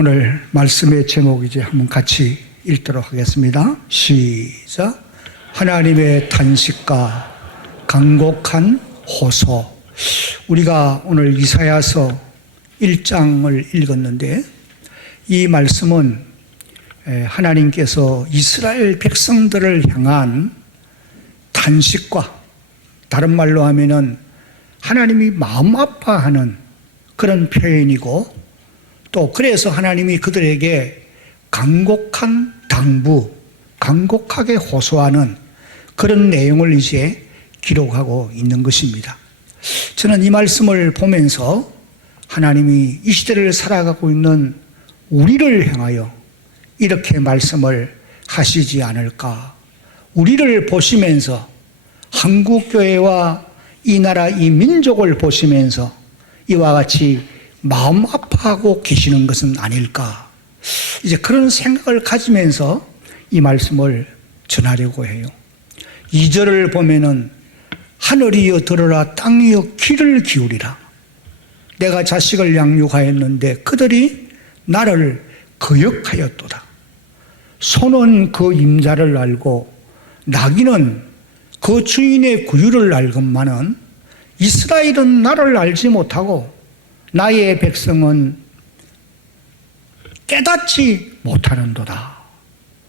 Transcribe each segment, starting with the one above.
오늘 말씀의 제목 이제 한번 같이 읽도록 하겠습니다. 시작. 하나님의 탄식과 간곡한 호소. 우리가 오늘 이사야서 1장을 읽었는데 이 말씀은 하나님께서 이스라엘 백성들을 향한 탄식과, 다른 말로 하면은 하나님이 마음 아파하는 그런 표현이고, 또 그래서 하나님이 그들에게 간곡한 당부, 간곡하게 호소하는 그런 내용을 이제 기록하고 있는 것입니다. 저는 이 말씀을 보면서 하나님이 이 시대를 살아가고 있는 우리를 향하여 이렇게 말씀을 하시지 않을까. 우리를 보시면서, 한국교회와 이 나라 이 민족을 보시면서 이와 같이 마음 아파하고 계시는 것은 아닐까. 이제 그런 생각을 가지면서 이 말씀을 전하려고 해요. 2절을 보면은 하늘이여 들으라, 땅이여 귀를 기울이라. 내가 자식을 양육하였는데 그들이 나를 거역하였도다. 소는 그 임자를 알고 나귀는 그 주인의 구유를 알건만은 이스라엘은 나를 알지 못하고 나의 백성은 깨닫지 못하는도다.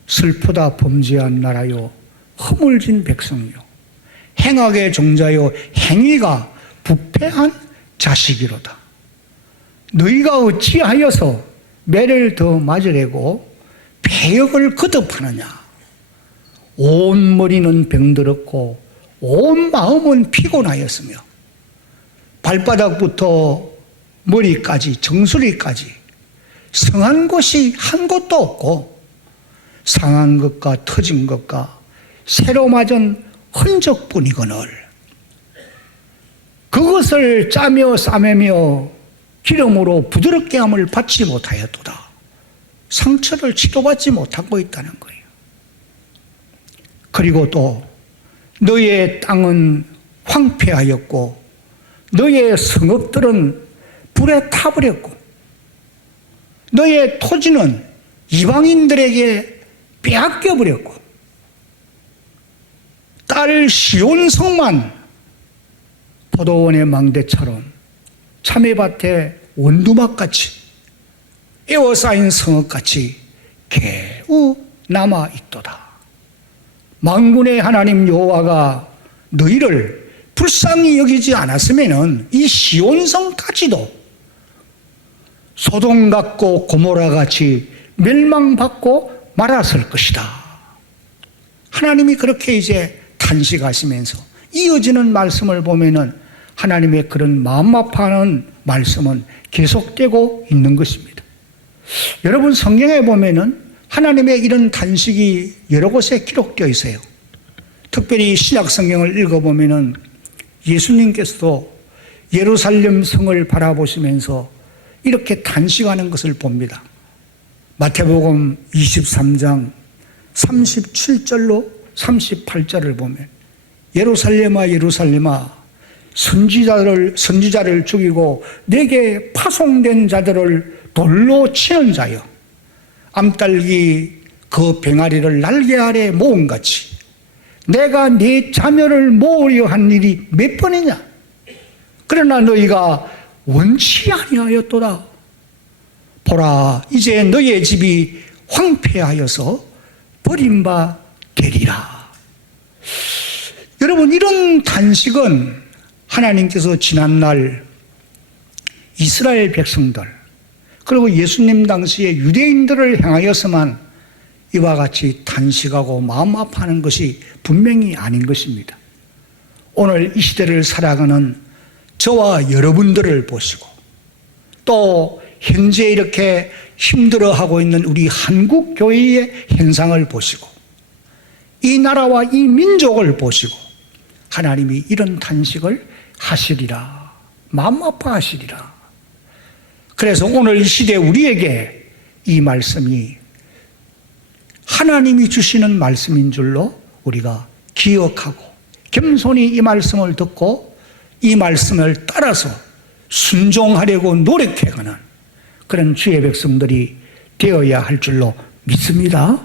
슬프다 범죄한 나라요, 허물진 백성이요, 행악의 종자요, 행위가 부패한 자식이로다. 너희가 어찌하여서 매를 더 맞으려고 배역을 거듭하느냐. 온 머리는 병들었고 온 마음은 피곤하였으며 발바닥부터 머리까지 정수리까지 성한 곳이 한 곳도 없고 상한 것과 터진 것과 새로 맞은 흔적뿐이거늘 그것을 짜며 싸매며 기름으로 부드럽게 함을 받지 못하였도다. 상처를 치료받지 못하고 있다는 거예요. 그리고 또 너의 땅은 황폐하였고 너의 성읍들은 불에 타버렸고 너의 토지는 이방인들에게 빼앗겨버렸고 딸 시온성만 포도원의 망대처럼 참외밭에 원두막같이 에워싸인 성읍같이 개우 남아있도다. 만군의 하나님 여호와가 너희를 불쌍히 여기지 않았으면 이 시온성까지도 소돔 같고 고모라 같이 멸망받고 말았을 것이다. 하나님이 그렇게 이제 탄식하시면서 이어지는 말씀을 보면은 하나님의 그런 마음 아파하는 말씀은 계속되고 있는 것입니다. 여러분, 성경에 보면은 하나님의 이런 탄식이 여러 곳에 기록되어 있어요. 특별히 신약 성경을 읽어보면은 예수님께서도 예루살렘 성을 바라보시면서 이렇게 탄식하는 것을 봅니다. 마태복음 23장 37절로 38절을 보면 예루살렘아 예루살렘아 선지자를 죽이고 내게 파송된 자들을 돌로 치는 자여, 암딸기 그 병아리를 날개 아래 모음같이 내가 네 자녀를 모으려 한 일이 몇 번이냐. 그러나 너희가 원치 아니하였도다. 보라, 이제 너희의 집이 황폐하여서 버림바 되리라. 여러분, 이런 탄식은 하나님께서 지난날 이스라엘 백성들 그리고 예수님 당시의 유대인들을 향하여서만 이와 같이 탄식하고 마음 아파하는 것이 분명히 아닌 것입니다. 오늘 이 시대를 살아가는 저와 여러분들을 보시고 또 현재 이렇게 힘들어하고 있는 우리 한국 교회의 현상을 보시고 이 나라와 이 민족을 보시고 하나님이 이런 탄식을 하시리라, 마음 아파하시리라. 그래서 오늘 이 시대 우리에게 이 말씀이 하나님이 주시는 말씀인 줄로 우리가 기억하고 겸손히 이 말씀을 듣고 이 말씀을 따라서 순종하려고 노력해가는 그런 주의 백성들이 되어야 할 줄로 믿습니다.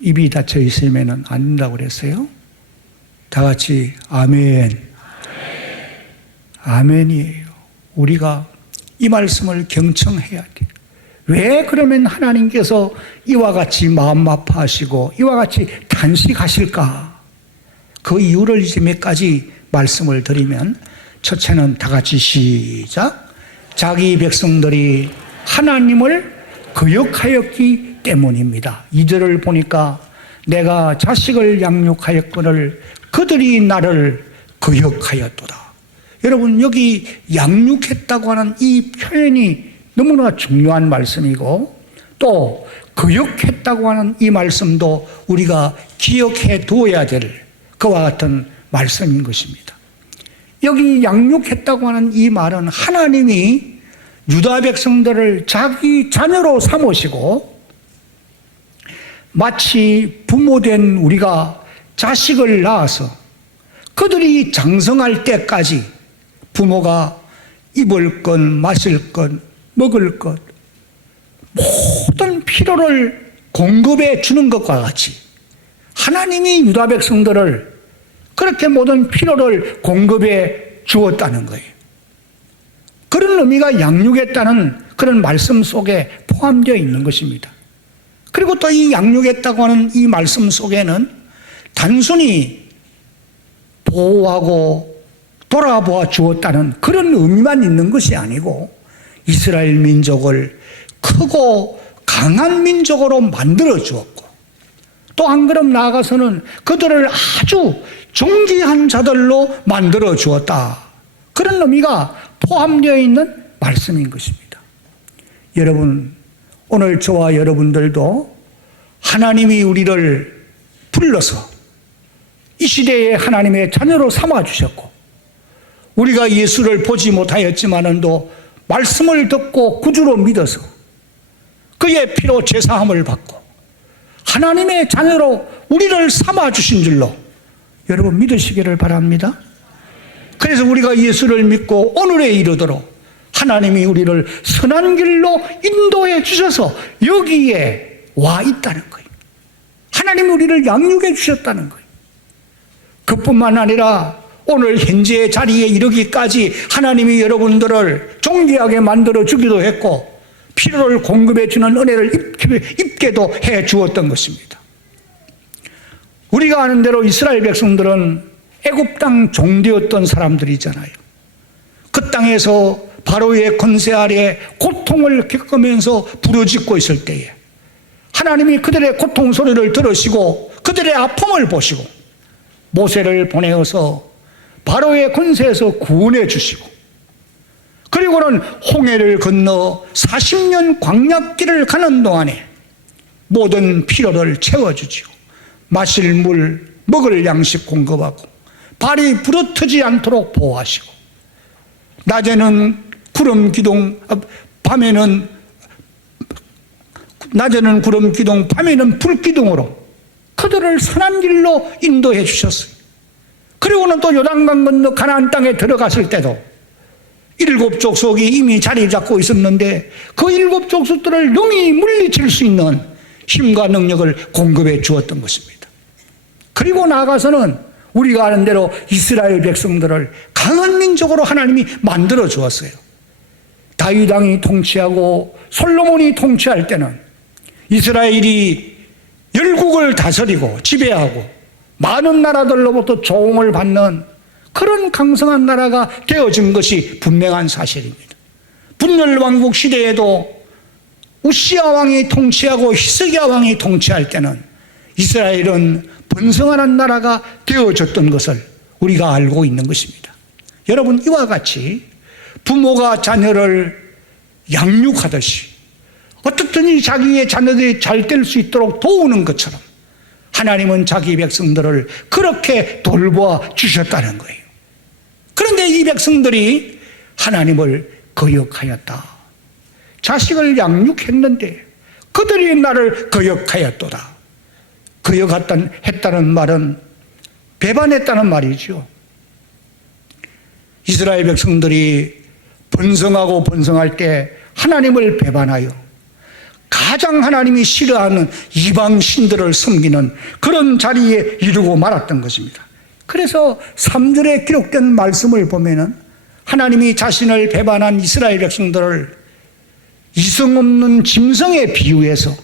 입이 닫혀 있으면 안 된다고 그랬어요. 다 같이 아멘. 아멘이에요. 우리가 이 말씀을 경청해야 돼. 왜 그러면 하나님께서 이와 같이 마음 아파하시고 이와 같이 탄식하실까? 그 이유를 이제 몇 가지 말씀을 드리면, 첫째는 다 같이 시작. 자기 백성들이 하나님을 거역하였기 때문입니다. 2절을 보니까 내가 자식을 양육하였거늘 그들이 나를 거역하였도다. 여러분, 여기 양육했다고 하는 이 표현이 너무나 중요한 말씀이고, 또 거역했다고 하는 이 말씀도 우리가 기억해 두어야 될 그와 같은 말씀인 것입니다. 여기 양육했다고 하는 이 말은 하나님이 유다 백성들을 자기 자녀로 삼으시고, 마치 부모된 우리가 자식을 낳아서 그들이 장성할 때까지 부모가 입을 것, 마실 것, 먹을 것, 모든 필요를 공급해 주는 것과 같이 하나님이 유다 백성들을 그렇게 모든 필요를 공급해 주었다는 거예요. 그런 의미가 양육했다는 그런 말씀 속에 포함되어 있는 것입니다. 그리고 또 이 양육했다고 하는 이 말씀 속에는 단순히 보호하고 돌아보아 주었다는 그런 의미만 있는 것이 아니고, 이스라엘 민족을 크고 강한 민족으로 만들어 주었고, 또 한 걸음 나아가서는 그들을 아주 존귀한 자들로 만들어 주었다. 그런 의미가 포함되어 있는 말씀인 것입니다. 여러분, 오늘 저와 여러분들도 하나님이 우리를 불러서 이 시대에 하나님의 자녀로 삼아주셨고, 우리가 예수를 보지 못하였지만도 말씀을 듣고 구주로 믿어서 그의 피로 제사함을 받고 하나님의 자녀로 우리를 삼아주신 줄로 여러분 믿으시기를 바랍니다. 그래서 우리가 예수를 믿고 오늘에 이르도록 하나님이 우리를 선한 길로 인도해 주셔서 여기에 와 있다는 거예요. 하나님이 우리를 양육해 주셨다는 거예요. 그뿐만 아니라 오늘 현재의 자리에 이르기까지 하나님이 여러분들을 존귀하게 만들어 주기도 했고, 필요를 공급해 주는 은혜를 입게도 해 주었던 것입니다. 우리가 아는 대로 이스라엘 백성들은 애굽 땅 종되었던 사람들이잖아요. 그 땅에서 바로의 권세 아래 고통을 겪으면서 부르짖고 있을 때에 하나님이 그들의 고통 소리를 들으시고 그들의 아픔을 보시고 모세를 보내어서 바로의 권세에서 구원해 주시고, 그리고는 홍해를 건너 40년 광야길을 가는 동안에 모든 필요를 채워주지요. 마실 물, 먹을 양식 공급하고 발이 부러뜨지 않도록 보호하시고, 낮에는 구름 기둥, 밤에는 구름 기둥, 밤에는 불 기둥으로 그들을 선한 길로 인도해 주셨어요. 그리고는 또 요단강 건너 가나안 땅에 들어갔을 때도 7 족속이 이미 자리 잡고 있었는데 그 7 족속들을 능히 물리칠 수 있는 힘과 능력을 공급해 주었던 것입니다. 그리고 나아가서는 우리가 아는 대로 이스라엘 백성들을 강한 민족으로 하나님이 만들어 주었어요. 다윗 왕이 통치하고 솔로몬이 통치할 때는 이스라엘이 열국을 다스리고 지배하고 많은 나라들로부터 조응을 받는 그런 강성한 나라가 되어진 것이 분명한 사실입니다. 분열왕국 시대에도 우시야 왕이 통치하고 히스기야 왕이 통치할 때는 이스라엘은 번성하는 나라가 되어졌던 것을 우리가 알고 있는 것입니다. 여러분, 이와 같이 부모가 자녀를 양육하듯이 어떻든지 자기의 자녀들이 잘 될 수 있도록 도우는 것처럼 하나님은 자기 백성들을 그렇게 돌보아 주셨다는 거예요. 그런데 이 백성들이 하나님을 거역하였다. 자식을 양육했는데 그들이 나를 거역하였도다. 거역했다는 말은 배반했다는 말이죠. 이스라엘 백성들이 번성하고 번성할 때 하나님을 배반하여 가장 하나님이 싫어하는 이방 신들을 섬기는 그런 자리에 이르고 말았던 것입니다. 그래서 3절에 기록된 말씀을 보면은 하나님이 자신을 배반한 이스라엘 백성들을 이성 없는 짐승에 비유해서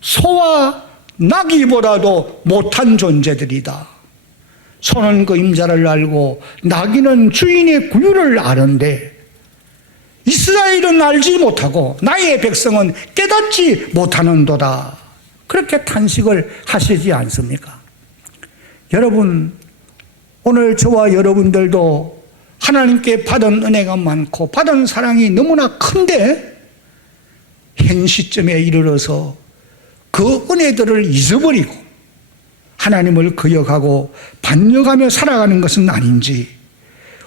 소와 나귀보다도 못한 존재들이다. 소는 그 임자를 알고 나귀는 주인의 구유를 아는데 이스라엘은 알지 못하고 나의 백성은 깨닫지 못하는도다. 그렇게 탄식을 하시지 않습니까? 여러분, 오늘 저와 여러분들도 하나님께 받은 은혜가 많고 받은 사랑이 너무나 큰데 현 시점에 이르러서 그 은혜들을 잊어버리고 하나님을 거역하고 반역하며 살아가는 것은 아닌지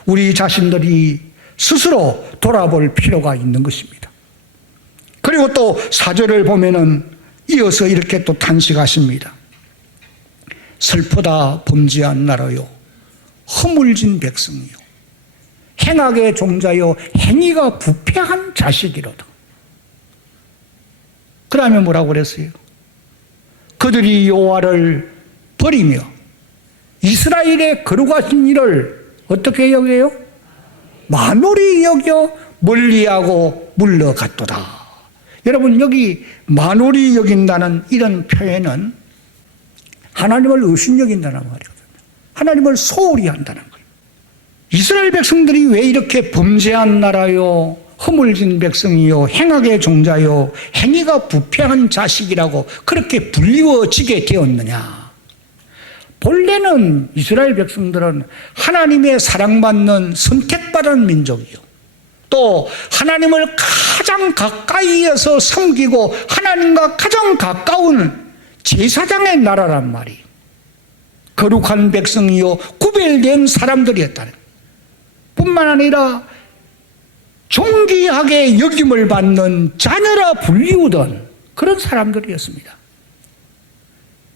우리 자신들이 스스로 돌아볼 필요가 있는 것입니다. 그리고 또 4절을 보면은 이어서 이렇게 또 탄식하십니다. 슬프다 범죄한 나라요 허물진 백성이요 행악의 종자요 행위가 부패한 자식이로다. 그 다음에 뭐라고 그랬어요? 그들이 여호와를 버리며 이스라엘의 거룩하신 일을 어떻게 여겨요? 만홀히 여겨 멀리하고 물러갔도다. 여러분, 여기 만홀히 여긴다는 이런 표현은 하나님을 의심여긴다는 말이거든요. 하나님을 소홀히 한다는 거예요. 이스라엘 백성들이 왜 이렇게 범죄한 나라요 허물진 백성이요 행악의 종자요 행위가 부패한 자식이라고 그렇게 불리워지게 되었느냐? 본래는 이스라엘 백성들은 하나님의 사랑받는 선택받은 민족이요 또 하나님을 가장 가까이에서 섬기고 하나님과 가장 가까운 제사장의 나라란 말이에요. 거룩한 백성이요 구별된 사람들이었다는 뿐만 아니라 존귀하게 여김을 받는 자녀라 불리우던 그런 사람들이었습니다.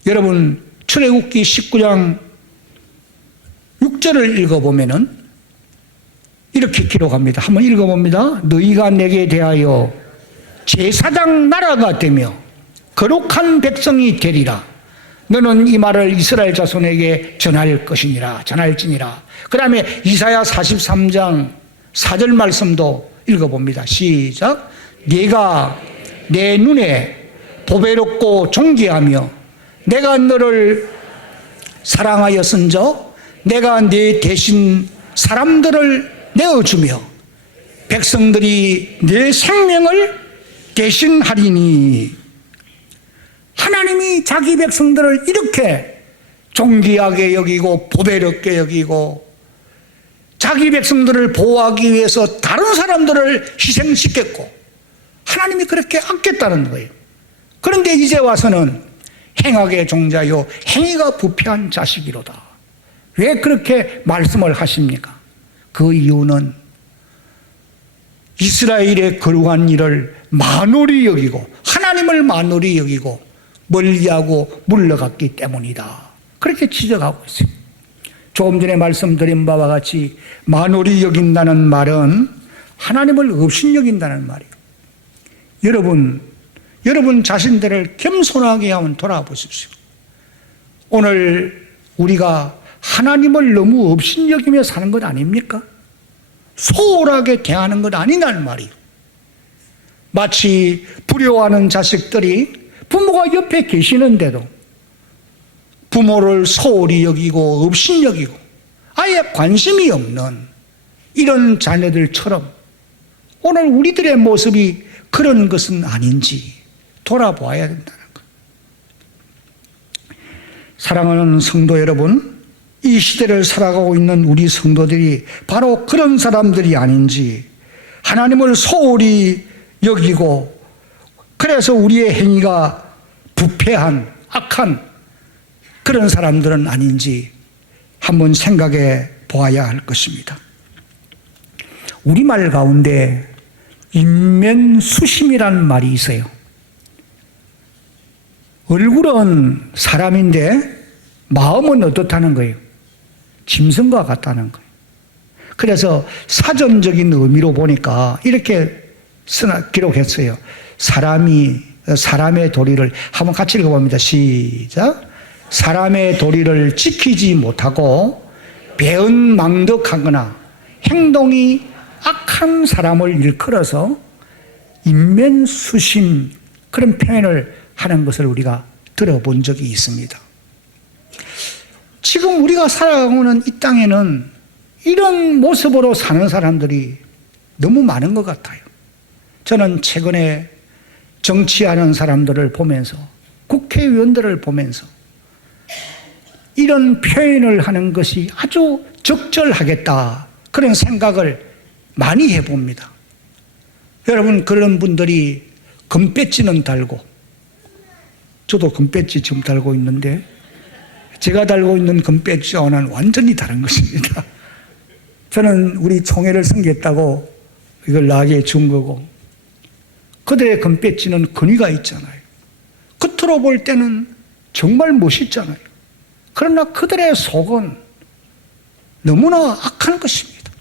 여러분, 출애굽기 19장 6절을 읽어보면은 이렇게 기록합니다. 한번 읽어봅니다. 너희가 내게 대하여 제사장 나라가 되며 거룩한 백성이 되리라. 너는 이 말을 이스라엘 자손에게 전할 것이니라. 전할지니라. 그 다음에 이사야 43장 4절 말씀도 읽어봅니다. 시작. 네가 내 눈에 보배롭고 존귀하며 내가 너를 사랑하였은저 내가 네 대신 사람들을 내어주며 백성들이 내 생명을 대신하리니. 하나님이 자기 백성들을 이렇게 존귀하게 여기고 보배롭게 여기고 자기 백성들을 보호하기 위해서 다른 사람들을 희생시켰고 하나님이 그렇게 아꼈다는 거예요. 그런데 이제 와서는 행악의 종자요 행위가 부패한 자식이로다. 왜 그렇게 말씀을 하십니까? 그 이유는 이스라엘의 거룩한 일을 만홀히 여기고 하나님을 만홀히 여기고 멀리하고 물러갔기 때문이다. 그렇게 지적하고 있어요. 조금 전에 말씀드린 바와 같이 만홀히 여긴다는 말은 하나님을 업신여긴다는 말이에요. 여러분 자신들을 겸손하게 한번 돌아보십시오. 오늘 우리가 하나님을 너무 업신여기며 사는 것 아닙니까? 소홀하게 대하는 것 아니냐는 말이에요. 마치 불효하는 자식들이 부모가 옆에 계시는데도 부모를 소홀히 여기고 업신여기고 아예 관심이 없는 이런 자녀들처럼 오늘 우리들의 모습이 그런 것은 아닌지 돌아보아야 된다는 것. 사랑하는 성도 여러분, 이 시대를 살아가고 있는 우리 성도들이 바로 그런 사람들이 아닌지, 하나님을 소홀히 여기고 그래서 우리의 행위가 부패한 악한 그런 사람들은 아닌지 한번 생각해 보아야 할 것입니다. 우리말 가운데 인면수심이라는 말이 있어요. 얼굴은 사람인데 마음은 어떻다는 거예요? 짐승과 같다는 거예요. 그래서 사전적인 의미로 보니까 이렇게 기록했어요. 사람의 도리를 한번 같이 읽어봅니다. 시작. 사람의 도리를 지키지 못하고 배은망덕하거나 행동이 악한 사람을 일컬어서 인면수심, 그런 표현을 하는 것을 우리가 들어본 적이 있습니다. 지금 우리가 살아가는 이 땅에는 이런 모습으로 사는 사람들이 너무 많은 것 같아요. 저는 최근에 정치하는 사람들을 보면서, 국회의원들을 보면서 이런 표현을 하는 것이 아주 적절하겠다, 그런 생각을 많이 해봅니다. 여러분, 그런 분들이 금배지는 달고, 저도 금배지 지금 달고 있는데 제가 달고 있는 금배지와는 완전히 다른 것입니다. 저는 우리 총회를 섬겼다고 이걸 나에게 준 거고, 그들의 금배지는 근위가 있잖아요. 겉으로 볼 때는 정말 멋있잖아요. 그러나 그들의 속은 너무나 악한 것입니다.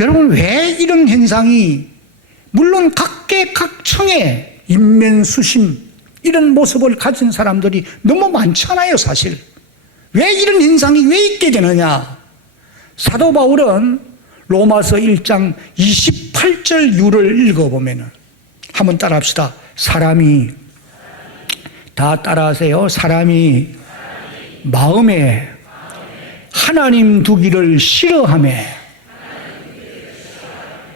여러분, 왜 이런 현상이, 물론 각계각층의 인면수심, 이런 모습을 가진 사람들이 너무 많잖아요, 사실. 왜 이런 현상이 왜 있게 되느냐? 사도 바울은 로마서 1장 28절 유를 읽어보면, 한번 따라합시다. 사람이, 다 따라하세요. 사람이 마음에 하나님 두기를 싫어하매.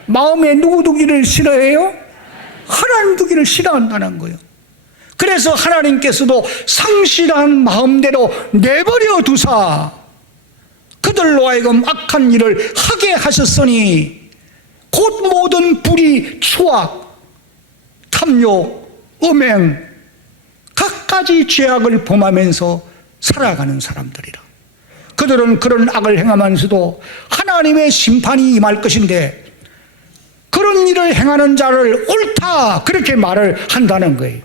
마음에 누구 두기를 싫어해요? 하나님 두기를 싫어한다는 거예요. 그래서 하나님께서도 성실한 마음대로 내버려 두사 그들로 하여금 악한 일을 하게 하셨으니 곧 모든 불의, 추악, 탐욕, 음행, 갖가지 죄악을 범하면서 살아가는 사람들이라. 그들은 그런 악을 행하면서도 하나님의 심판이 임할 것인데 그런 일을 행하는 자를 옳다, 그렇게 말을 한다는 거예요.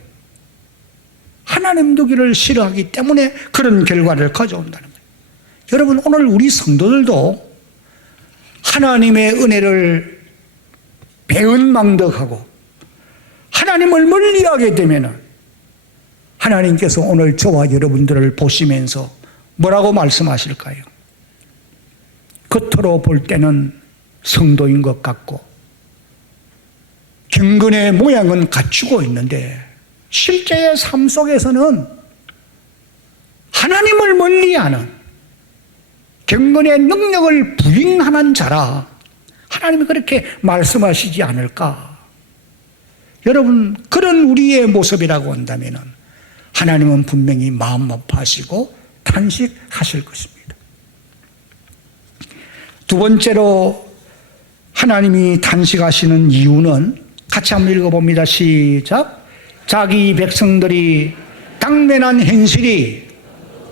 하나님 두기를 싫어하기 때문에 그런 결과를 가져온다는 거예요. 여러분, 오늘 우리 성도들도 하나님의 은혜를 배은망덕하고 하나님을 멀리하게 되면 하나님께서 오늘 저와 여러분들을 보시면서 뭐라고 말씀하실까요? 겉으로 볼 때는 성도인 것 같고 경건의 모양은 갖추고 있는데 실제의 삶 속에서는 하나님을 멀리하는, 경건의 능력을 부인하는 자라 하나님이 그렇게 말씀하시지 않을까? 여러분, 그런 우리의 모습이라고 한다면 하나님은 분명히 마음 아파하시고 탄식하실 것입니다. 두 번째로 하나님이 탄식하시는 이유는 같이 한번 읽어봅니다. 시작. 자기 백성들이 당면한 현실이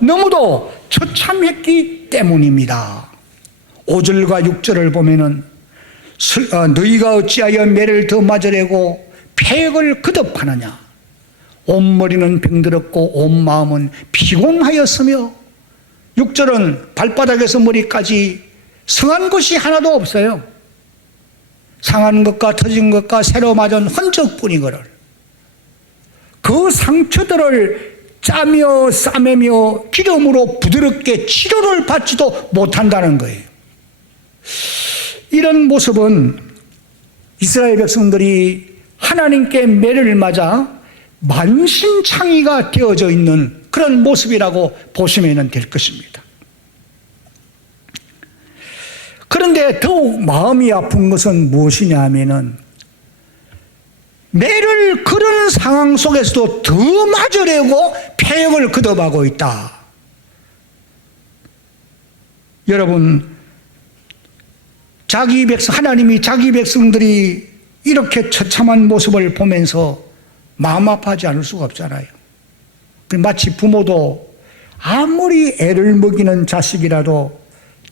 너무도 처참했기 때문입니다. 5절과 6절을 보면은 너희가 어찌하여 매를 더 맞으려고 폐역을 거듭하느냐. 온 머리는 병들었고 온 마음은 피곤하였으며, 6절은 발바닥에서 머리까지 성한 것이 하나도 없어요. 상한 것과 터진 것과 새로 맞은 흔적뿐이거늘 그 상처들을 짜며 싸매며 기름으로 부드럽게 치료를 받지도 못한다는 거예요. 이런 모습은 이스라엘 백성들이 하나님께 매를 맞아 만신창이가 되어져 있는 그런 모습이라고 보시면 될 것입니다. 그런데 더욱 마음이 아픈 것은 무엇이냐 하면은 매를 그런 상황 속에서도 더 맞으려고 폐역을 거듭하고 있다. 여러분, 하나님이 자기 백성들이 이렇게 처참한 모습을 보면서 마음 아파하지 않을 수가 없잖아요. 마치 부모도 아무리 애를 먹이는 자식이라도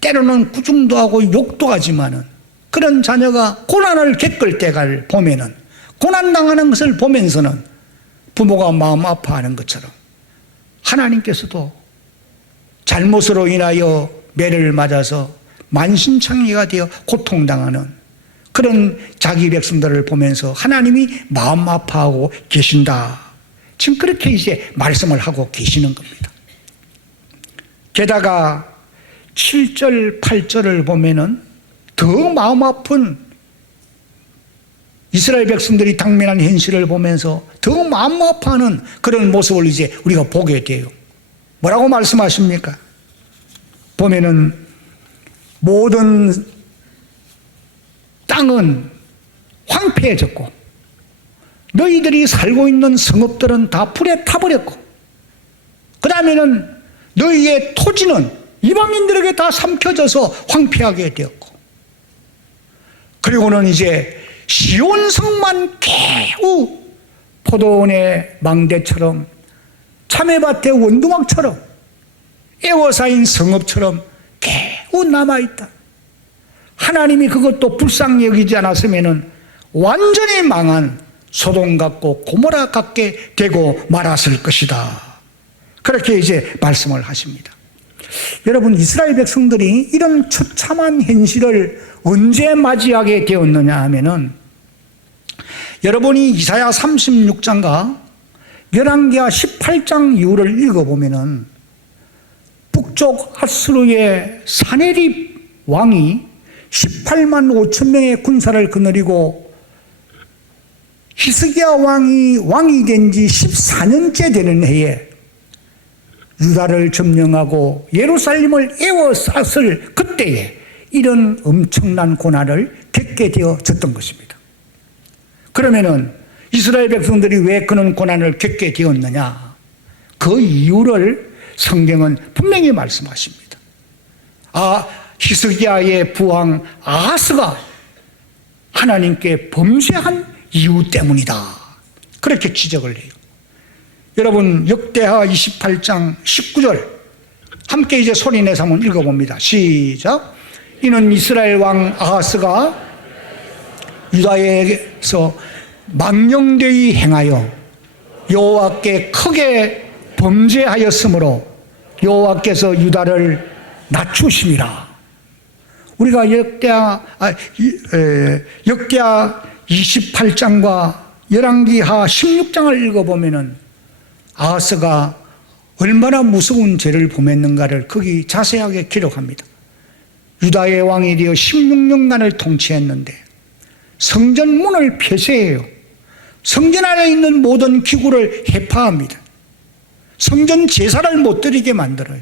때로는 꾸중도 하고 욕도 하지만은 그런 자녀가 고난을 겪을 때를 보면은, 고난당하는 것을 보면서는 부모가 마음 아파하는 것처럼 하나님께서도 잘못으로 인하여 매를 맞아서 만신창이가 되어 고통당하는 그런 자기 백성들을 보면서 하나님이 마음 아파하고 계신다. 지금 그렇게 이제 말씀을 하고 계시는 겁니다. 게다가 7절, 8절을 보면은 더 마음 아픈 이스라엘 백성들이 당면한 현실을 보면서 더 마음 아파하는 그런 모습을 이제 우리가 보게 돼요. 뭐라고 말씀하십니까? 보면은 모든 땅은 황폐해졌고 너희들이 살고 있는 성읍들은 다 불에 타버렸고 그 다음에는 너희의 토지는 이방인들에게 다 삼켜져서 황폐하게 되었고 그리고는 이제 시온성만 개우 포도원의 망대처럼 참외밭의 원두막처럼 에워싸인 성읍처럼 개우 남아있다. 하나님이 그것도 불쌍히 여기지 않았으면 완전히 망한 소돔 같고 고모라 같게 되고 말았을 것이다. 그렇게 이제 말씀을 하십니다. 여러분, 이스라엘 백성들이 이런 처참한 현실을 언제 맞이하게 되었느냐 하면은 여러분이 이사야 36장과 열왕기하 18장 이후를 읽어보면은 북쪽 아수르의 사네립 왕이 18만 5천 명의 군사를 거느리고 히스기야 왕이 된 지 14년째 되는 해에 유다를 점령하고 예루살렘을 에워쌌을 그때에 이런 엄청난 고난을 겪게 되어졌던 것입니다. 그러면은 이스라엘 백성들이 왜 그런 고난을 겪게 되었느냐? 그 이유를 성경은 분명히 말씀하십니다. 히스기야의 부왕 아하스가 하나님께 범죄한 이유 때문이다. 그렇게 지적을 해요. 여러분, 역대하 28장 19절 함께 이제 소리내서 한번 읽어봅니다. 시작. 이는 이스라엘 왕 아하스가 유다에서 망령되이 행하여 여호와께 크게 범죄하였으므로 여호와께서 유다를 낮추심이라. 우리가 역대하 28장과 열왕기하 16장을 읽어보면은 아하스가 얼마나 무서운 죄를 범했는가를 거기 자세하게 기록합니다. 유다의 왕이 되어 16년간을 통치했는데 성전 문을 폐쇄해요. 성전 안에 있는 모든 기구를 해파합니다. 성전 제사를 못 드리게 만들어요.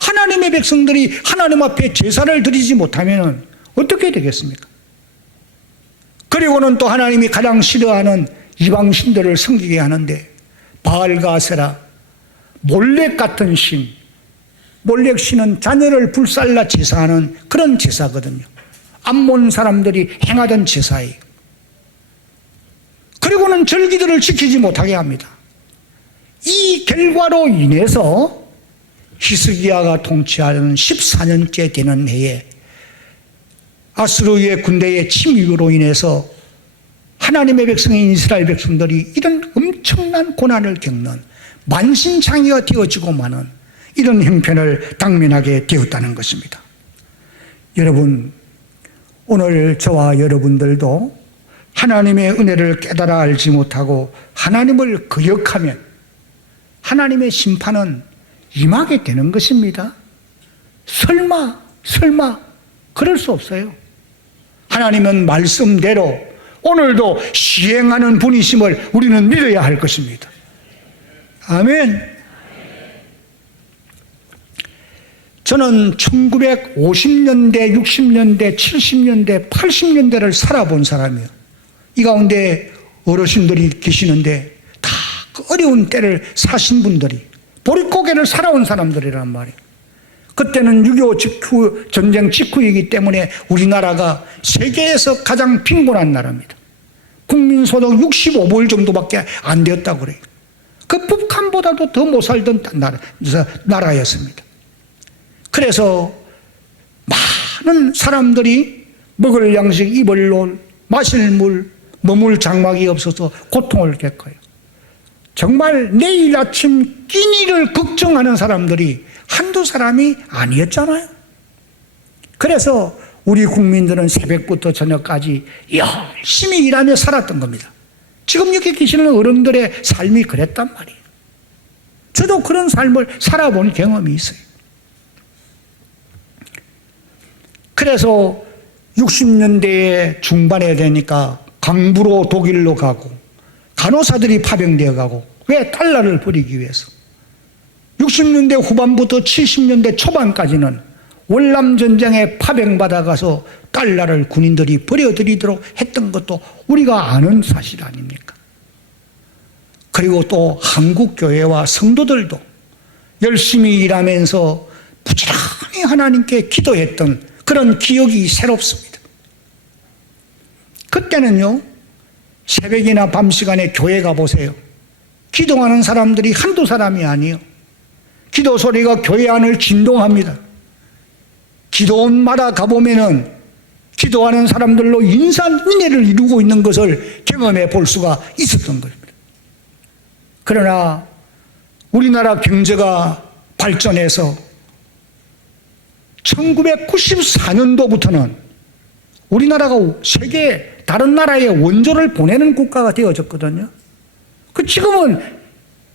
하나님의 백성들이 하나님 앞에 제사를 드리지 못하면 어떻게 되겠습니까? 그리고는 또 하나님이 가장 싫어하는 이방신들을 섬기게 하는데 바알과 아세라, 몰렉 같은 신, 몰렉 신은 자녀를 불살라 제사하는 그런 제사거든요. 암몬 사람들이 행하던 제사예요. 그리고는 절기들을 지키지 못하게 합니다. 이 결과로 인해서 히스기야가 통치하는 14년째 되는 해에 아수르의 군대의 침입으로 인해서 하나님의 백성인 이스라엘 백성들이 이런 엄청난 고난을 겪는 만신창이가 되어지고 마는 이런 형편을 당면하게 되었다는 것입니다. 여러분, 오늘 저와 여러분들도 하나님의 은혜를 깨달아 알지 못하고 하나님을 거역하면 하나님의 심판은 임하게 되는 것입니다. 설마 그럴 수 없어요. 하나님은 말씀대로 오늘도 시행하는 분이심을 우리는 믿어야 할 것입니다. 아멘. 저는 1950년대, 60년대, 70년대, 80년대를 살아본 사람이에요. 이 가운데 어르신들이 계시는데 다 그 어려운 때를 사신 분들이 보릿고개를 살아온 사람들이란 말이에요. 그때는 6.25 전쟁 직후이기 때문에 우리나라가 세계에서 가장 빈곤한 나라입니다. 국민소득 65불 정도밖에 안 되었다고 그래요. 그 북한보다도 더 못 살던 나라였습니다. 그래서 많은 사람들이 먹을 양식, 입을 옷, 마실 물, 머물 장막이 없어서 고통을 겪어요. 정말 내일 아침 끼니를 걱정하는 사람들이 한두 사람이 아니었잖아요. 그래서 우리 국민들은 새벽부터 저녁까지 열심히 일하며 살았던 겁니다. 지금 여기 계시는 어른들의 삶이 그랬단 말이에요. 저도 그런 삶을 살아본 경험이 있어요. 그래서 60년대에 중반에 되니까 강부로 독일로 가고 간호사들이 파병되어 가고, 왜? 달러를 벌이기 위해서. 60년대 후반부터 70년대 초반까지는 월남전쟁에 파병받아가서 달러를 군인들이 버려드리도록 했던 것도 우리가 아는 사실 아닙니까? 그리고 또 한국교회와 성도들도 열심히 일하면서 부지런히 하나님께 기도했던 그런 기억이 새롭습니다. 그때는요, 새벽이나 밤 시간에 교회 가보세요. 기도하는 사람들이 한두 사람이 아니에요. 기도 소리가 교회 안을 진동합니다. 기도원마다 가보면은 기도하는 사람들로 인산인해를 이루고 있는 것을 경험해 볼 수가 있었던 겁니다. 그러나 우리나라 경제가 발전해서 1994년도부터는 우리나라가 세계 다른 나라에 원조를 보내는 국가가 되어졌거든요. 지금은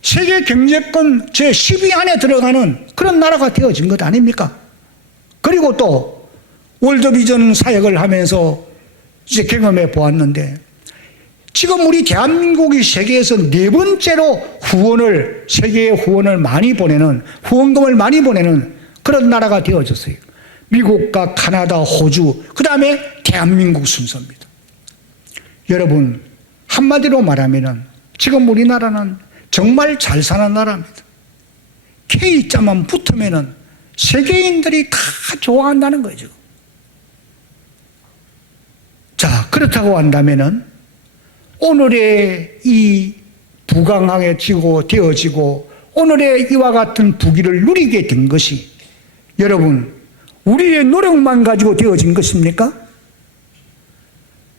세계 경제권 제12 안에 들어가는 그런 나라가 되어진 것 아닙니까? 그리고 또 월드비전 사역을 하면서 이제 경험해 보았는데, 지금 우리 대한민국이 세계에서 4번째로 세계에 후원을 많이 보내는, 후원금을 많이 보내는 그런 나라가 되어졌어요. 미국과 카나다, 호주, 그 다음에 대한민국 순서입니다. 여러분, 한마디로 말하면 지금 우리나라는 정말 잘 사는 나라입니다. K자만 붙으면 세계인들이 다 좋아한다는 거죠. 자, 그렇다고 한다면 오늘의 이 부강하게 되어지고 오늘의 이와 같은 부귀를 누리게 된 것이, 여러분, 우리의 노력만 가지고 되어진 것입니까?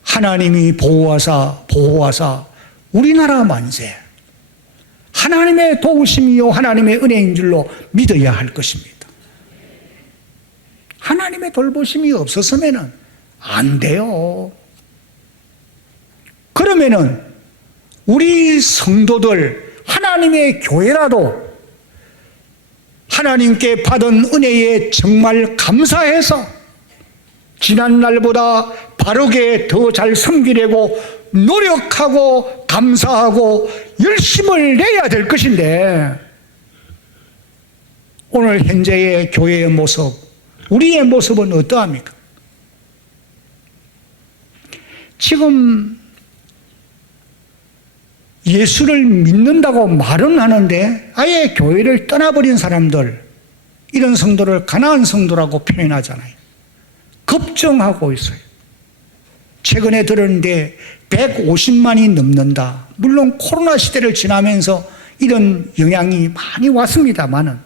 하나님이 보호하사 우리나라 만세, 하나님의 도우심이요 하나님의 은혜인 줄로 믿어야 할 것입니다. 하나님의 돌보심이 없었으면 안 돼요. 그러면은 우리 성도들, 하나님의 교회라도 하나님께 받은 은혜에 정말 감사해서 지난날보다 바르게 더 잘 섬기려고 노력하고 감사하고 열심을 내야 될 것인데, 오늘 현재의 교회의 모습, 우리의 모습은 어떠합니까? 지금 예수를 믿는다고 말은 하는데 아예 교회를 떠나버린 사람들, 이런 성도를 가난한 성도라고 표현하잖아요. 급증하고 있어요. 최근에 들었는데 150만이 넘는다. 물론 코로나 시대를 지나면서 이런 영향이 많이 왔습니다만은,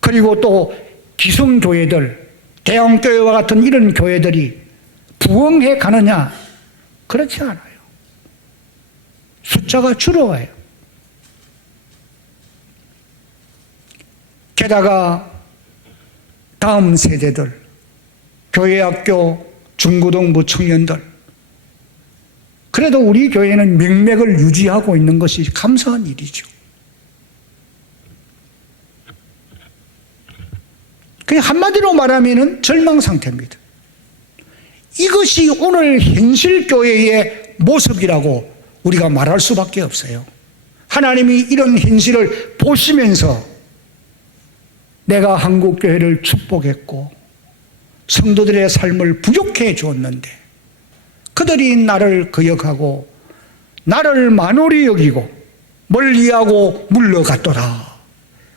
그리고 또 기성교회들, 대형교회와 같은 이런 교회들이 부흥해 가느냐? 그렇지 않아요. 숫자가 줄어와요. 게다가 다음 세대들, 교회학교, 중고등부 청년들, 그래도 우리 교회는 명맥을 유지하고 있는 것이 감사한 일이죠. 그냥 한마디로 말하면 절망 상태입니다. 이것이 오늘 현실 교회의 모습이라고 우리가 말할 수밖에 없어요. 하나님이 이런 현실을 보시면서 내가 한국교회를 축복했고 성도들의 삶을 부족해 주었는데 그들이 나를 거역하고 나를 만홀히 여기고 멀리하고 물러갔더라.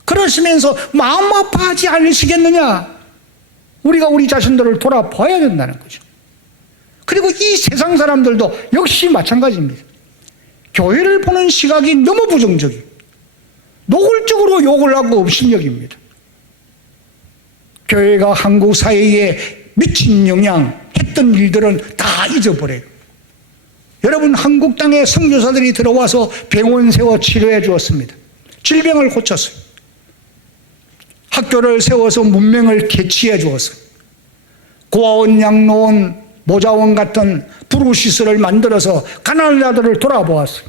그러시면서 마음 아파하지 않으시겠느냐? 우리가 우리 자신들을 돌아봐야 된다는 거죠. 그리고 이 세상 사람들도 역시 마찬가지입니다. 교회를 보는 시각이 너무 부정적이에요. 노골적으로 욕을 하고 업신여깁니다. 교회가 한국 사회에 미친 영향, 했던 일들은 다 잊어버려요. 여러분, 한국 땅에 선교사들이 들어와서 병원 세워 치료해 주었습니다. 질병을 고쳤어요. 학교를 세워서 문명을 개치해 주었어요. 고아원, 양로원, 모자원 같은 부르시설을 만들어서 가난한 자들을 돌아보았어요.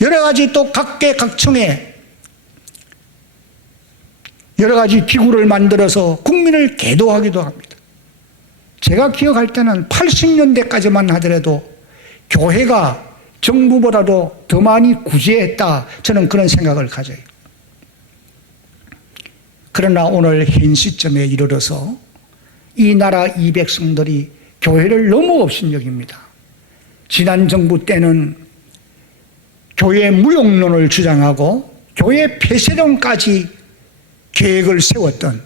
여러 가지 또 각계각층에 여러 가지 기구를 만들어서 국민을 계도하기도 합니다. 제가 기억할 때는 80년대까지만 하더라도 교회가 정부보다도 더 많이 구제했다, 저는 그런 생각을 가져요. 그러나 오늘 현 시점에 이르러서 이 나라 이 백성들이 교회를 너무 업신여깁니다. 지난 정부 때는 교회 무용론을 주장하고 교회 폐쇄론까지 계획을 세웠던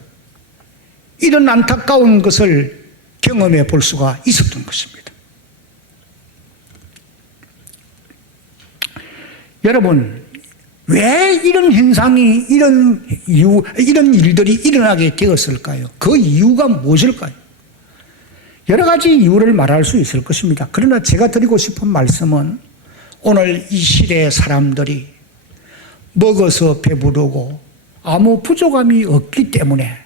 이런 안타까운 것을 경험해 볼 수가 있었던 것입니다. 여러분, 왜 이런 현상이, 이런 일들이 일어나게 되었을까요? 그 이유가 무엇일까요? 여러 가지 이유를 말할 수 있을 것입니다. 그러나 제가 드리고 싶은 말씀은 오늘 이 시대의 사람들이 먹어서 배부르고 아무 부족함이 없기 때문에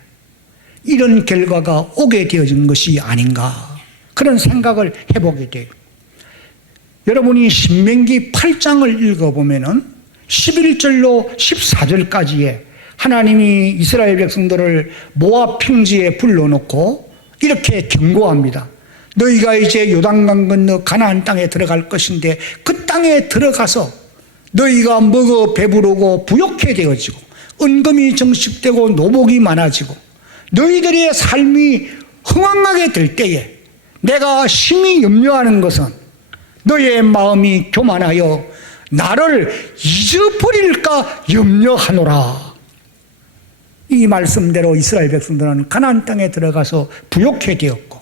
이런 결과가 오게 되어진 것이 아닌가, 그런 생각을 해보게 돼요. 여러분이 신명기 8장을 읽어보면은 11절로 14절까지에 하나님이 이스라엘 백성들을 모압 평지에 불러놓고 이렇게 경고합니다. 너희가 이제 요단강 건너 가나안 땅에 들어갈 것인데 그 땅에 들어가서 너희가 먹어 배부르고 부욕해 되어지고 은금이 정식되고 노복이 많아지고 너희들의 삶이 흥황하게 될 때에 내가 심히 염려하는 것은 너희의 마음이 교만하여 나를 잊어버릴까 염려하노라. 이 말씀대로 이스라엘 백성들은 가나안 땅에 들어가서 부욕해 되었고,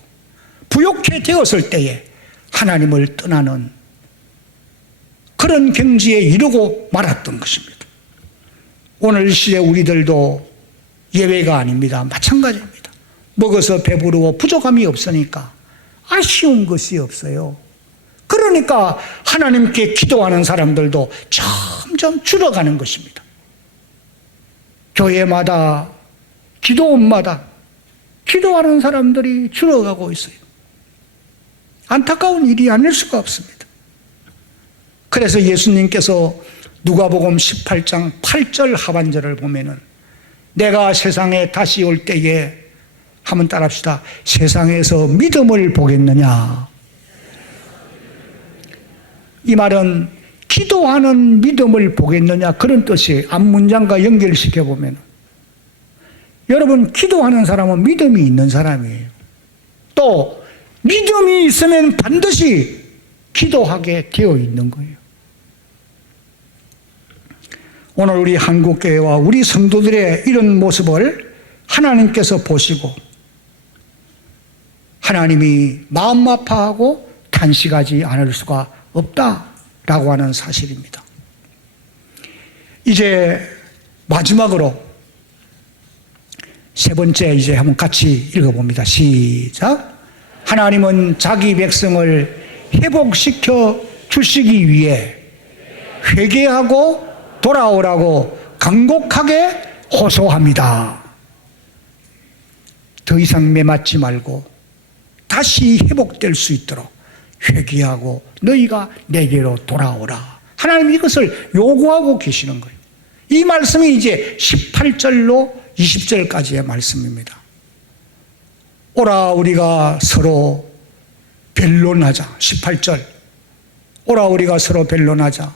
부욕해 되었을 때에 하나님을 떠나는 그런 경지에 이르고 말았던 것입니다. 오늘 시대 우리들도 예외가 아닙니다. 마찬가지입니다. 먹어서 배부르고 부족함이 없으니까 아쉬운 것이 없어요. 그러니까 하나님께 기도하는 사람들도 점점 줄어가는 것입니다. 교회마다, 기도원마다 기도하는 사람들이 줄어가고 있어요. 안타까운 일이 아닐 수가 없습니다. 그래서 예수님께서 누가복음 18장 8절 하반절을 보면은 내가 세상에 다시 올 때에, 한번 따라합시다. 세상에서 믿음을 보겠느냐. 이 말은 기도하는 믿음을 보겠느냐, 그런 뜻이에요. 앞문장과 연결시켜 보면 여러분, 기도하는 사람은 믿음이 있는 사람이에요. 또 믿음이 있으면 반드시 기도하게 되어 있는 거예요. 오늘 우리 한국교회와 우리 성도들의 이런 모습을 하나님께서 보시고 하나님이 마음 아파하고 탄식하지 않을 수가 없다라고 하는 사실입니다. 이제 마지막으로 세 번째 이제 한번 같이 읽어봅니다. 시작. 하나님은 자기 백성을 회복시켜 주시기 위해 회개하고 돌아오라고 간곡하게 호소합니다. 더 이상 매맞지 말고 다시 회복될 수 있도록 회개하고 너희가 내게로 돌아오라. 하나님이 이것을 요구하고 계시는 거예요. 이 말씀이 이제 18절로 20절까지의 말씀입니다. 오라 우리가 서로 변론하자. 18절. 오라 우리가 서로 변론하자.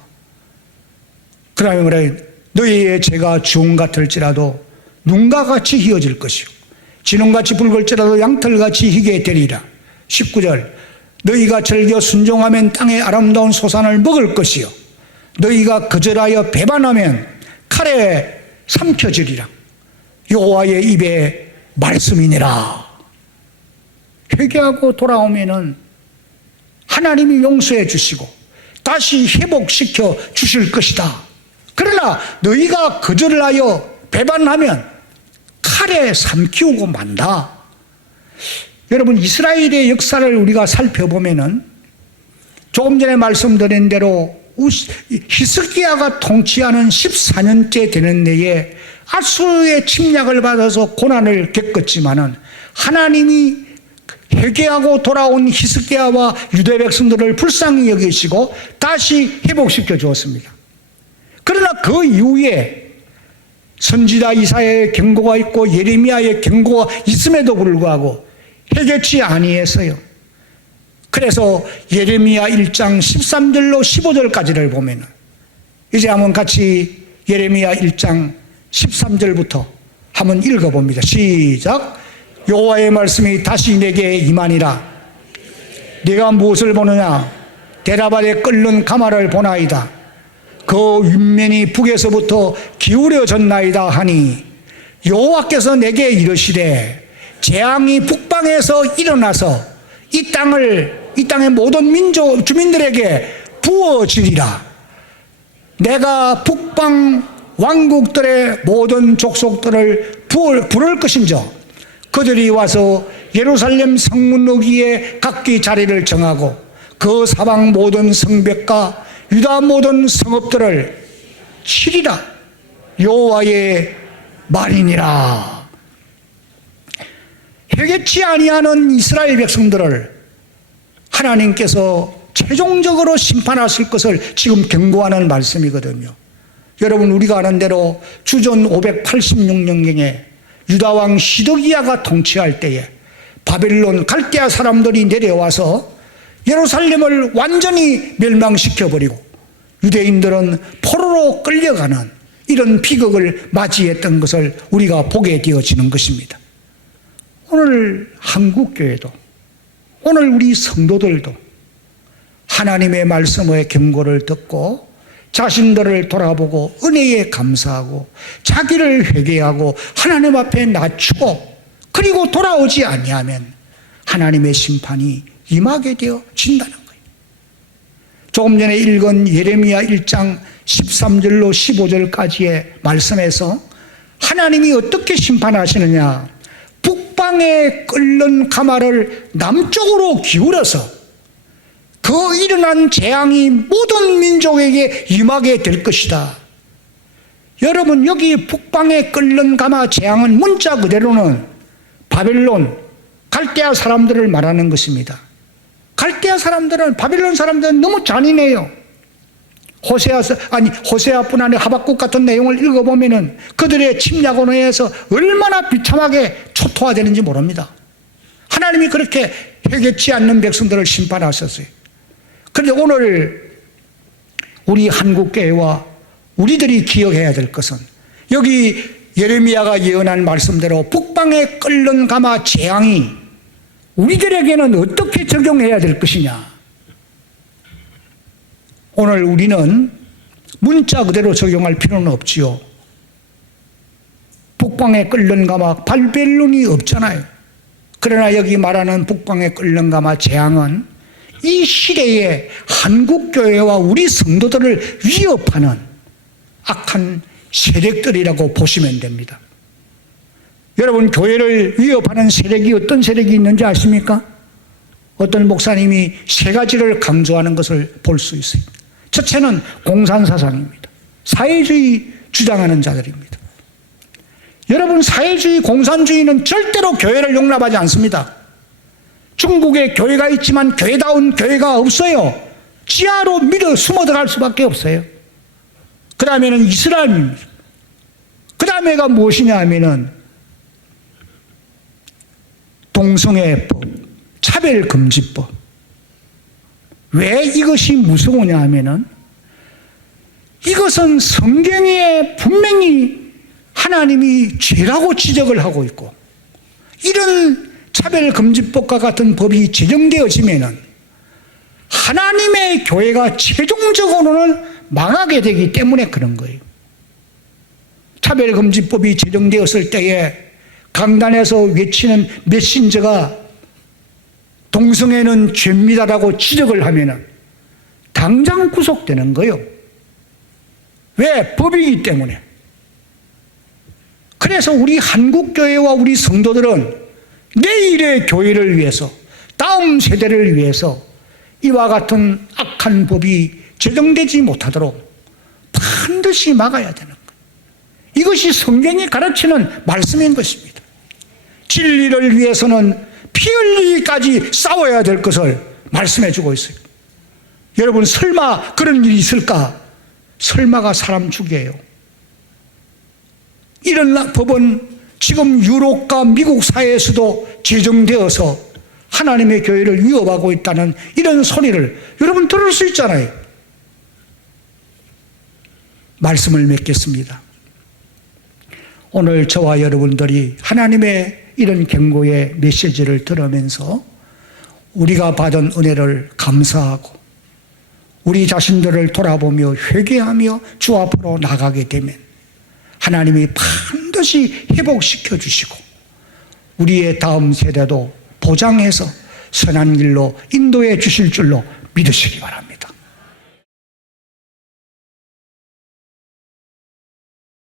그 다음에 그래, 너희의 죄가 주홍 같을지라도 눈과 같이 희어질 것이요 진홍같이 붉을지라도 양털같이 희게 되리라. 19절. 너희가 즐겨 순종하면 땅의 아름다운 소산을 먹을 것이요 너희가 거절하여 배반하면 칼에 삼켜지리라. 여호와의 입에 말씀이니라. 회개하고 돌아오면은 하나님이 용서해 주시고 다시 회복시켜 주실 것이다. 그러나 너희가 거절을 하여 배반하면 칼에 삼키우고 만다. 여러분, 이스라엘의 역사를 우리가 살펴보면은 조금 전에 말씀드린 대로 히스기야가 통치하는 14년째 되는 해에 아수르의 침략을 받아서 고난을 겪었지만은 하나님이 회개하고 돌아온 히스기야와 유대 백성들을 불쌍히 여기시고 다시 회복시켜 주었습니다. 그러나 그 이후에 선지자 이사야의 경고가 있고 예레미야의 경고가 있음에도 불구하고 회개치 아니했어요. 그래서 예레미야 1장 13절로 15절까지를 보면 이제 한번 같이 예레미야 1장 13절부터 한번 읽어봅니다. 시작. 여호와의 말씀이 다시 내게 임하니라. 네가 무엇을 보느냐? 대라발에 끓는 가마를 보나이다. 그 윗면이 북에서부터 기울여졌나이다 하니 여호와께서 내게 이르시되 재앙이 북방에서 일어나서 이 땅의 모든 민족 주민들에게 부어지리라. 내가 북방 왕국들의 모든 족속들을 부를 것인저 그들이 와서 예루살렘 성문 너귀에 각기 자리를 정하고 그 사방 모든 성벽과 유다 모든 성읍들을 치리라. 여호와의 말이니라. 회개치 아니하는 이스라엘 백성들을 하나님께서 최종적으로 심판하실 것을 지금 경고하는 말씀이거든요. 여러분, 우리가 아는 대로 주전 586년경에 유다왕 시드기야가 통치할 때에 바벨론 갈대아 사람들이 내려와서 예루살렘을 완전히 멸망시켜버리고 유대인들은 포로로 끌려가는 이런 비극을 맞이했던 것을 우리가 보게 되어지는 것입니다. 오늘 한국교회도, 오늘 우리 성도들도 하나님의 말씀의 경고를 듣고 자신들을 돌아보고 은혜에 감사하고 자기를 회개하고 하나님 앞에 낮추고 그리고 돌아오지 아니하면 하나님의 심판이 임하게 되어진다는 거예요. 조금 전에 읽은 예레미야 1장 13절로 15절까지의 말씀에서 하나님이 어떻게 심판하시느냐? 북방에 끓는 가마를 남쪽으로 기울여서 그 일어난 재앙이 모든 민족에게 임하게 될 것이다. 여러분, 여기 북방에 끓는 가마 재앙은 문자 그대로는 바벨론, 갈대아 사람들을 말하는 것입니다. 갈대아 사람들은, 바벨론 사람들은 너무 잔인해요. 호세아뿐 아니라 하박국 같은 내용을 읽어보면은 그들의 침략으로 인해서 얼마나 비참하게 초토화되는지 모릅니다. 하나님이 그렇게 회개치 않는 백성들을 심판하셨어요. 그런데 오늘 우리 한국교회와 우리들이 기억해야 될 것은 여기 예레미야가 예언한 말씀대로 북방에 끓는 가마 재앙이 우리들에게는 어떻게 적용해야 될 것이냐. 오늘 우리는 문자 그대로 적용할 필요는 없지요. 북방에 끓는 가마 바벨론이 없잖아요. 그러나 여기 말하는 북방에 끓는 가마 재앙은 이 시대에 한국교회와 우리 성도들을 위협하는 악한 세력들이라고 보시면 됩니다. 여러분, 교회를 위협하는 세력이 어떤 세력이 있는지 아십니까? 어떤 목사님이 세 가지를 강조하는 것을 볼 수 있어요. 첫째는 공산사상입니다. 사회주의 주장하는 자들입니다. 여러분, 사회주의, 공산주의는 절대로 교회를 용납하지 않습니다. 중국에 교회가 있지만 교회다운 교회가 없어요. 지하로 밀어 숨어 들어갈 수밖에 없어요. 그 다음에는 이슬람입니다. 그 다음에가 무엇이냐 하면은 동성애법, 차별금지법. 왜 이것이 무서우냐 하면은 이것은 성경에 분명히 하나님이 죄라고 지적을 하고 있고 이런 차별금지법과 같은 법이 제정되어지면은 하나님의 교회가 최종적으로는 망하게 되기 때문에 그런 거예요. 차별금지법이 제정되었을 때에 강단에서 외치는 메신저가 동성애는 죄입니다라고 지적을 하면은 당장 구속되는 거예요. 왜? 법이기 때문에. 그래서 우리 한국교회와 우리 성도들은 내일의 교회를 위해서, 다음 세대를 위해서 이와 같은 악한 법이 제정되지 못하도록 반드시 막아야 되는 거예요. 이것이 성경이 가르치는 말씀인 것입니다. 진리를 위해서는 피 흘리기까지 싸워야 될 것을 말씀해 주고 있어요. 여러분, 설마 그런 일이 있을까? 설마가 사람 죽여요. 이런 법은 지금 유럽과 미국 사회에서도 제정되어서 하나님의 교회를 위협하고 있다는 이런 소리를 여러분 들을 수 있잖아요. 말씀을 맺겠습니다. 오늘 저와 여러분들이 하나님의 이런 경고의 메시지를 들으면서 우리가 받은 은혜를 감사하고 우리 자신들을 돌아보며 회개하며 주 앞으로 나가게 되면 하나님이 반드시 회복시켜 주시고 우리의 다음 세대도 보장해서 선한 길로 인도해 주실 줄로 믿으시기 바랍니다.